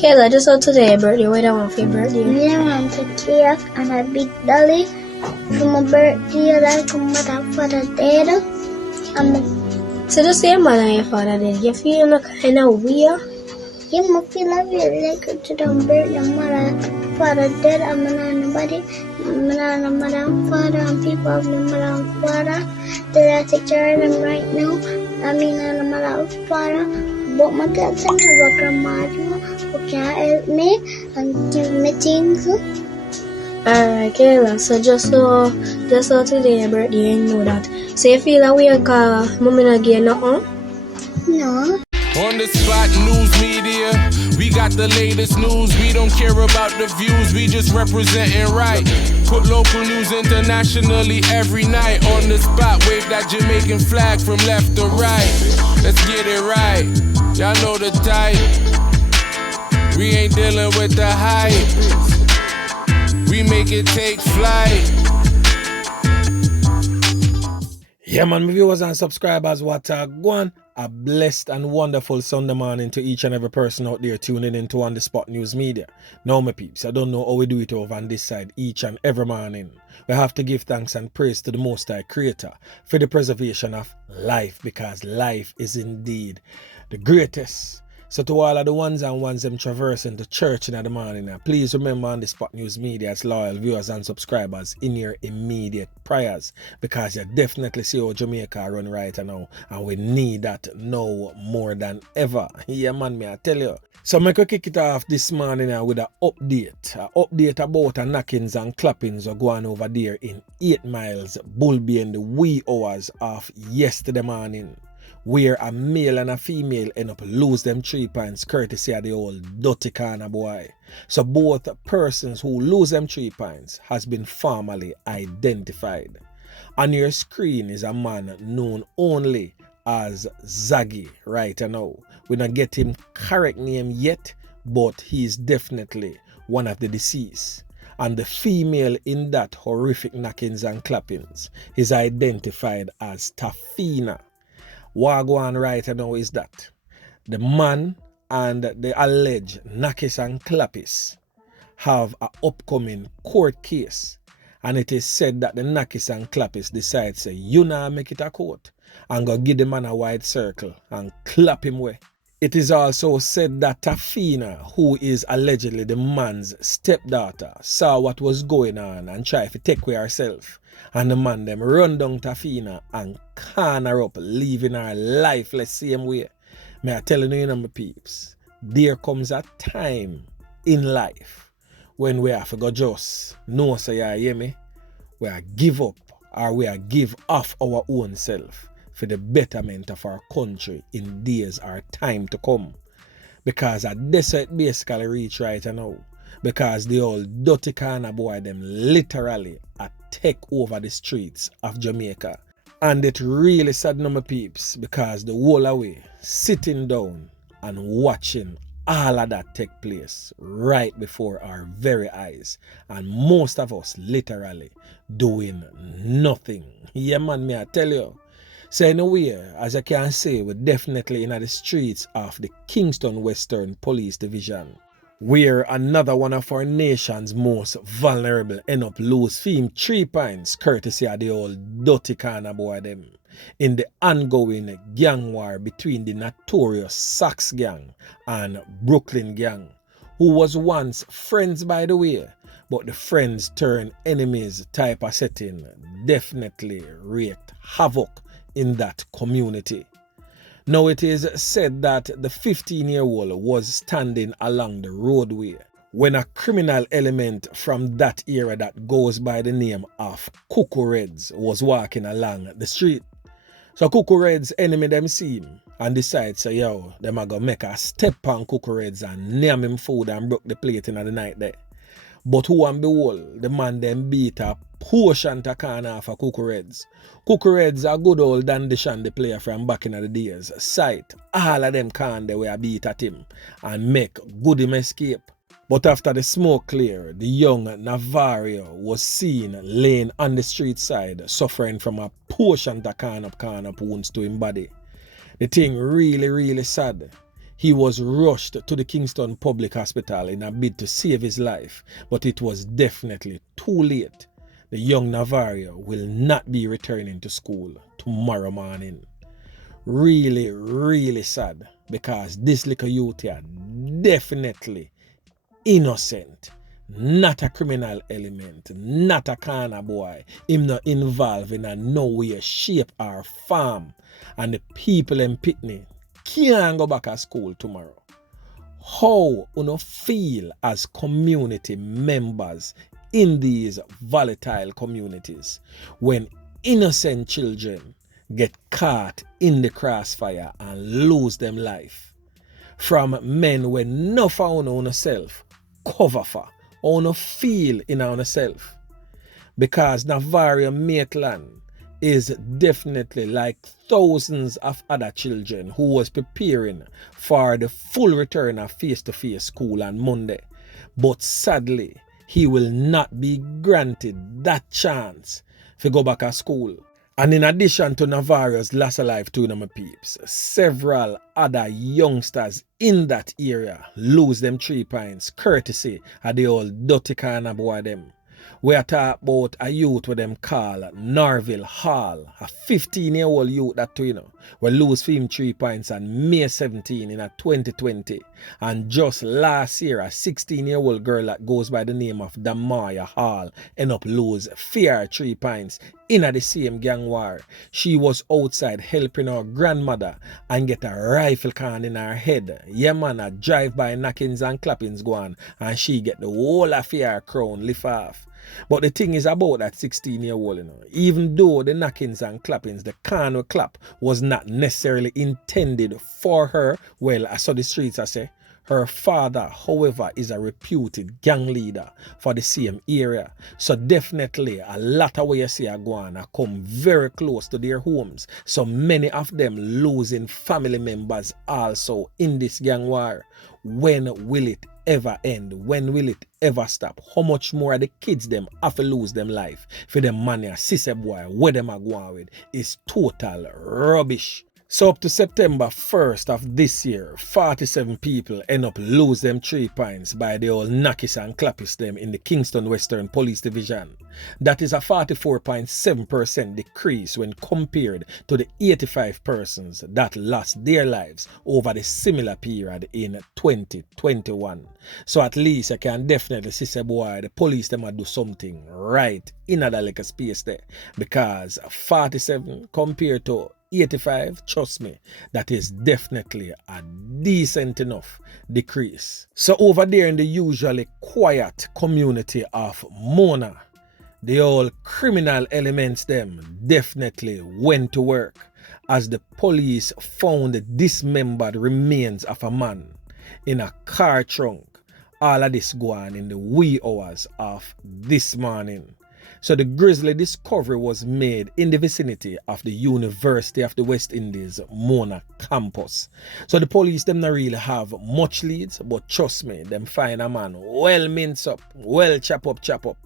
Kayla, just out today, birthday. What do you want for your birthday? Me want a cake and a big dolly for my birthday. Like my father dead. So just say man and your father dead. You feel kind of weird? Yeah, I feel like to the birthday. My father dead. I'm not nobody. I'm not a mother and father and people of the mother and father. They take care of them right now. I mean, I'm a mother and father. But my kids and my grandma who can help me and give me things. Alright, Kayla, so just so today your birthday, you know that. So you feel that weird cause mommy not get nothing? No. On the spot news media, we got the latest news. We don't care about the views, we just representing right. Put local news internationally every night. On the spot, wave that Jamaican flag from left to right. Let's get it right, y'all know the type. We ain't dealing with the hype, we make it take flight. Yeah, man, my viewers and subscribers, what a gone. A blessed and wonderful Sunday morning to each and every person out there tuning into On The Spot News Media. Now, my peeps, I don't know how we do it over on this side each and every morning. We have to give thanks and praise to the Most High Creator for the preservation of life, because life is indeed the greatest. So to all of the ones them traversing the church in the morning, please remember On The Spot News Media's loyal viewers and subscribers in your immediate prayers, because you definitely see how Jamaica run right now, and we need that now more than ever. Yeah, man, me I tell you. So make we kick it off this morning with an update about the knockings and clappings are going over there in 8 Miles, Bulby in the wee hours of yesterday morning, where a male and a female end up lose them 3 pints courtesy of the old dirty corner boy. So both persons who lose them 3 pints has been formally identified. On your screen is a man known only as Zaggy right now. We don't get him correct name yet, but he is definitely one of the deceased. And the female in that horrific knockings and clappings is identified as Tafena. What go on right now is that the man and the alleged knockers and clappers have an upcoming court case, and it is said that the knockers and clappers decide say you now make it a court and go give the man a wide circle and clap him away. It is also said that Tafena, who is allegedly the man's stepdaughter, saw what was going on and tried to take away herself. And the man them run down Tafena and can her up, leaving her lifeless same way. May I tell you, my peeps, there comes a time in life when we have to go just know, say, you hear me? We are give up or we are give off our own self for the betterment of our country in days or time to come. Because at this it basically reach right now. Because the old dirty corner boy them literally take over the streets of Jamaica. And it really sad, my peeps, because the whole away sitting down and watching all of that take place right before our very eyes, and most of us literally doing nothing. Yeah, man, me I tell you. So in a way, as I can say, we're definitely in the streets of the Kingston Western Police Division, where another one of our nation's most vulnerable end up lose 3 pints courtesy of the old dirty corner boy them in the ongoing gang war between the notorious Sax gang and Brooklyn gang, who was once friends by the way, but the friends turned enemies type of setting definitely wreaked havoc in that community. Now it is said that the 15-year-old was standing along the roadway when a criminal element from that era that goes by the name of Cuckoo Reds was walking along the street. So Cuckoo Reds enemy them see him and decide say yo, them are gonna make a step on Cuckoo Reds and name him food and broke the plate in the night there. But who and behold, the man them beat a portion to corner for Cuckoo Reds. Cuckoo Reds are good old Dandy Shandy player from back in the days. Sight, all of them can they were beat at him and make good him escape. But after the smoke cleared, the young Navarro was seen laying on the street side, suffering from a portion to corn up wounds to his body. The thing really sad. He was rushed to the Kingston Public Hospital in a bid to save his life, but it was definitely too late. The young Navario will not be returning to school tomorrow morning. Really, really sad, because this little youth here definitely innocent. Not a criminal element, not a corner boy. Him not involved in a no way, shape or form. And the people in Pitney can't go back to school tomorrow. How you feel as community members in these volatile communities when innocent children get caught in the crossfire and lose them life? From men when no for on self cover for, or feel in our self. Because Navario Maitland is definitely like thousands of other children who was preparing for the full return of face-to-face school on Monday. But sadly, he will not be granted that chance to go back to school. And in addition to Navario's Last Alive tournament peeps, several other youngsters in that area lose them 3 points courtesy of the old dirty kind of boy them. We are talking about a youth with them call Norville Hall, a 15-year-old youth that will lose him 3 points on May 17 in a 2020. And just last year, a 16-year-old girl that goes by the name of Damaya Hall end up lose 3 points in the same gang war. She was outside helping her grandmother and get a rifle can in her head. Yeah man, a drive-by knockings and clappings go on, and she get the whole of her crown lift off. But the thing is about that 16-year-old, even though the knockings and clappings, the can we clap, was not necessarily intended for her, well, I saw the streets I say, her father, however, is a reputed gang leader for the same area. So definitely a lot of what you see are going to come very close to their homes. So many of them losing family members also in this gang war. When will it ever end? When will it ever stop? How much more of the kids them have to lose them life for them money or sister boy where them are going with is total rubbish. So up to September 1st of this year, 47 people end up lose them 3 points by the old knockis and clappis them in the Kingston Western Police Division. That is a 44.7% decrease when compared to the 85 persons that lost their lives over the similar period in 2021. So at least I can definitely see boy, the police them do something right in that little space there, because 47 compared to 85, trust me, that is definitely a decent enough decrease. So over there in the usually quiet community of Mona, the old criminal elements them definitely went to work as the police found the dismembered remains of a man in a car trunk. All of this go on in the wee hours of this morning. So the grisly discovery was made in the vicinity of the University of the West Indies Mona campus. So the police them not really have much leads, but trust me, them find a man well minced up, well chop up,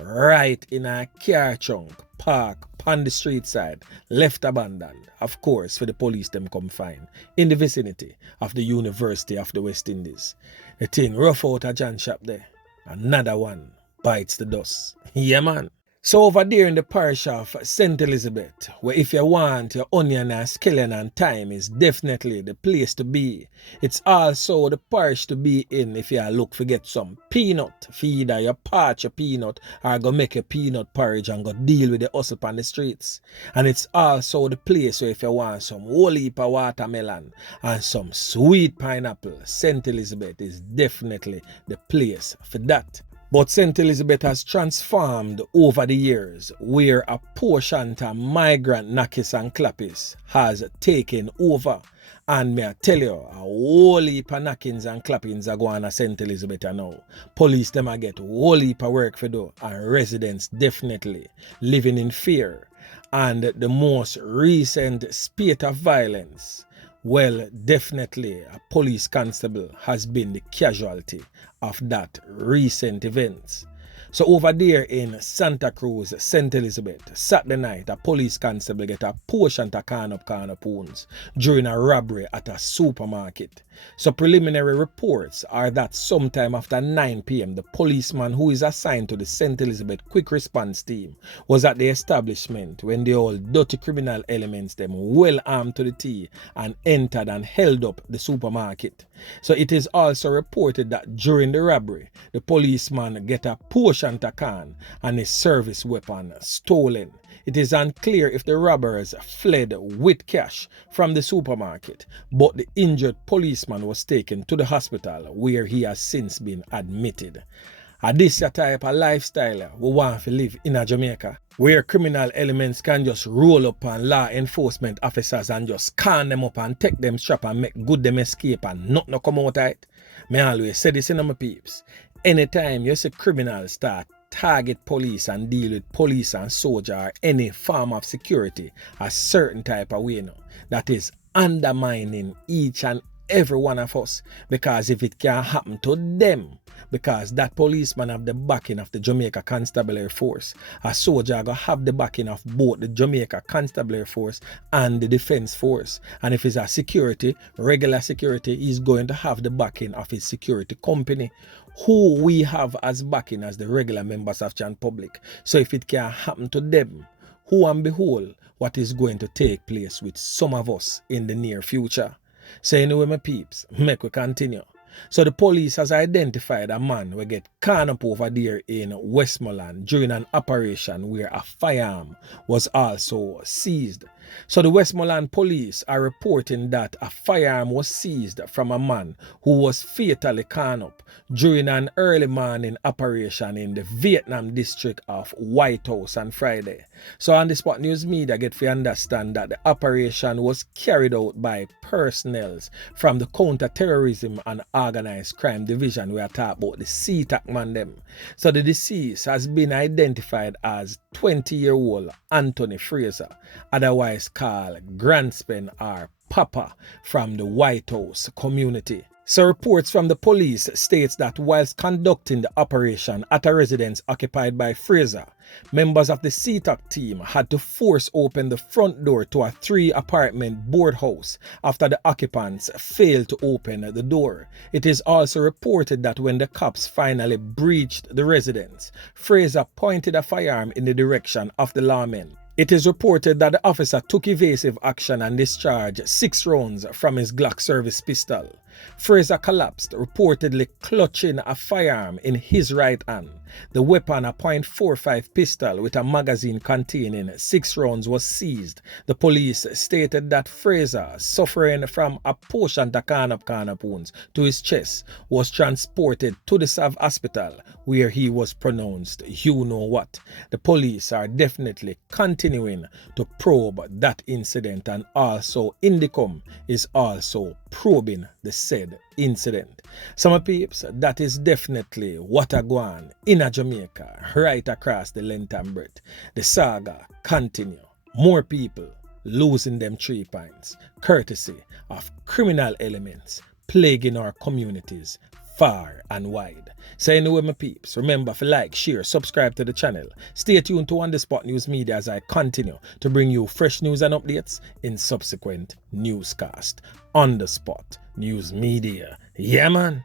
right in a car trunk, park on the street side, left abandoned, of course, for the police them come find, in the vicinity of the University of the West Indies. The thing rough out a John shop there. Another one bites the dust. Yeah man. So over there in the parish of St. Elizabeth, where if you want your onion and scallion and thyme is definitely the place to be. It's also the parish to be in if you look for get some peanut. For either you parch your peanut or go make your peanut porridge and go deal with the hustle on the streets. And it's also the place where if you want some whole heap of watermelon and some sweet pineapple, St. Elizabeth is definitely the place for that. But St. Elizabeth has transformed over the years, where a portion of migrant knockis and clappis has taken over. And may I tell you, a whole heap of knockings and clappings are going to St. Elizabeth now. Police them are get a whole heap of work for do, and residents definitely living in fear. And the most recent spate of violence, well, definitely a police constable has been the casualty of that recent events. So over there in Santa Cruz, St. Elizabeth, Saturday night, a police constable get a portion of corn up pounds during a robbery at a supermarket. So preliminary reports are that sometime after 9 p.m. the policeman who is assigned to the St. Elizabeth Quick Response Team was at the establishment when the old dirty criminal elements them well armed to the teeth and entered and held up the supermarket. So it is also reported that during the robbery, the policeman get a portion taken and his service weapon stolen. It is unclear if the robbers fled with cash from the supermarket, but the injured policeman was taken to the hospital where he has since been admitted. This type of lifestyle we want to live in a Jamaica, where criminal elements can just roll up on law enforcement officers and just can them up and take them strap and make good them escape and not no come out of it. Me always say this in my peeps. Anytime you see criminals start target police and deal with police and soldier or any form of security a certain type of way now, that is undermining each and every one of us, because if it can happen to them, because that policeman have the backing of the Jamaica Constabulary Force, a soldier gonna have the backing of both the Jamaica Constabulary Force and the Defense Force, and if it's a security, regular security, he's going to have the backing of his security company, who we have as backing as the regular members of Jan Public. So if it can happen to them, who and behold what is going to take place with some of us in the near future. So anyway, my peeps, make we continue. So the police has identified a man who get caught up over there in Westmoreland during an operation where a firearm was also seized. So the Westmoreland police are reporting that a firearm was seized from a man who was fatally caught up during an early morning operation in the Vietnam district of White House on Friday. So on the Spot News Media get to understand that the operation was carried out by personnel from the Counter-Terrorism and Organized Crime Division. We are talking about the CTAC man them. So the deceased has been identified as 20-year-old Anthony Fraser, otherwise called Grandspen or Papa, from the White House community. So reports from the police states that whilst conducting the operation at a residence occupied by Fraser, members of the CTAC team had to force open the front door to a 3-apartment board house after the occupants failed to open the door. It is also reported that when the cops finally breached the residence, Fraser pointed a firearm in the direction of the lawmen. It is reported that the officer took evasive action and discharged 6 rounds from his Glock service pistol. Fraser collapsed, reportedly clutching a firearm in his right hand. The weapon, a .45 pistol with a magazine containing 6 rounds, was seized. The police stated that Fraser, suffering from a portion of wounds to his chest, was transported to the Sav Hospital where he was pronounced you know what. The police are definitely continuing to probe that incident, and also Indicom is also probing the said incident. Some peeps, that is definitely what a go on in a Jamaica right across the length and breadth. The saga continue. More people losing them 3 points, courtesy of criminal elements plaguing our communities far and wide. So anyway, my peeps, remember to like, share, subscribe to the channel. Stay tuned to On The Spot News Media as I continue to bring you fresh news and updates in subsequent newscast. On The Spot News Media. Yeah, man.